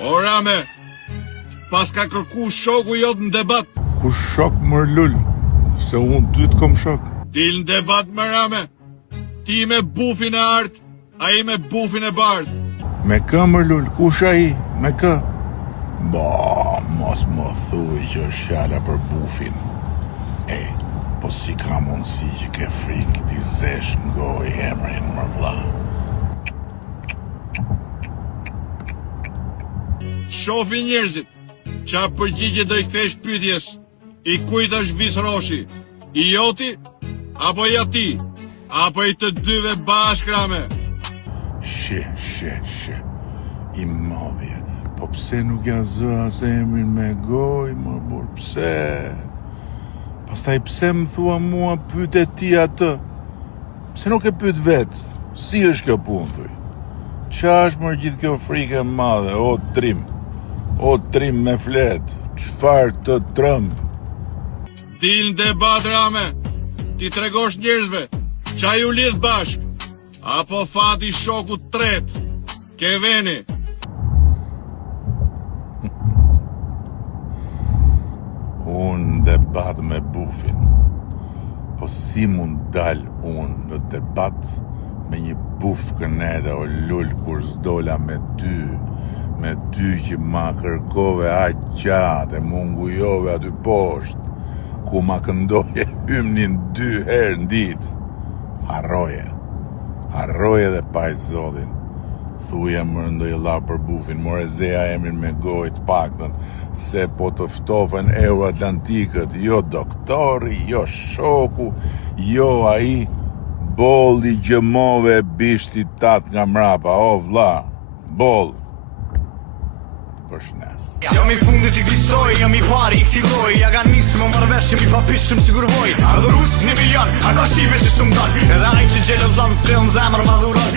O Rame, pas ka kërku shoku jot në debat. Ku shok mër lull, se unë ty të kom shok. Dil në debat me Rame. Ti me bufin e art, a i me bufin e bardh. Me kë mër lull, kush a i, me kë? Ba, mos më thuj që është fjalla për bufin. Po si ka mundësi që ke frikë ti zesh ngoj emrin më vlla. Shofi njerëzit, qa përgjigje do i kthesh pyetjes, i kujt është vis roshi, i joti, apo i ati, apo i të dyve bashkë Rame. She, i modhje, po pse nuk ja zë as emrin me goj, më burr, pse? Pastaj pse më thua mua pyet e ti atë? Pse nuk e pyet vetë? Si është kjo punë, thuj? Qa është mërë gjithë kjo frike madhe, o trim me flet, qfar të trëmb? Dil në debat Rame, ti tregosh njerëzve, qa ju lidh bashk, apo fati shoku tret, ke veni. Unë debat me bufin, po si mund dal unë në debat me një buf kënede o lull kur s'dola me ty që ma kërkove aq gjatë e mungujove aty poshtë, ku ma këndoje hymnin 2 herë në ditë. Harroje dhe paj zodin. Thuja më rëndoj la për bufin, more zeja emrin me gojt paktën, se po të ftofen Euroatlantikët, jo doktori, jo shoku, jo ai bolli gjëmove bishti tat nga mrapa, o vlla, boll. Për shnes. Jam i fundit i kësoj, jam i pari i këti loj. Ja ka nisë më marrëvesh, jam i papishëm sigur voj. Ardhurus 1 milion, a ka shive që shumë dal. Edhe ai që gjelozon, film zemër madhuron.